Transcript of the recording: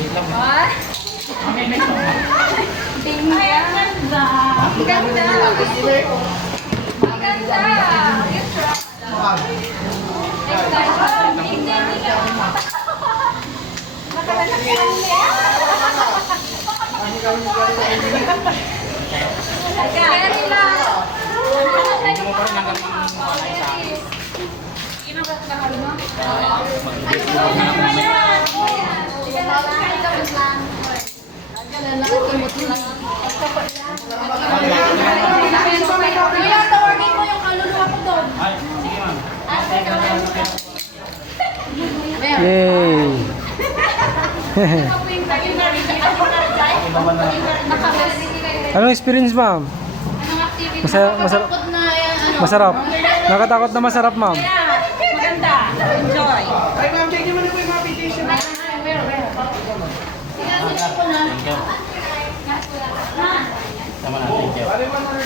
Wait lang. Ah, next one. tingnan. Ay, ang ganda. Ang ganda. Ang ganda. You try. Niya. Very. Hindi mo pa rin hanggang mga Yay! Anong experience, ma'am? Masarap, masarap, masarap. Nakatakot na masarap, ma'am. Thank you.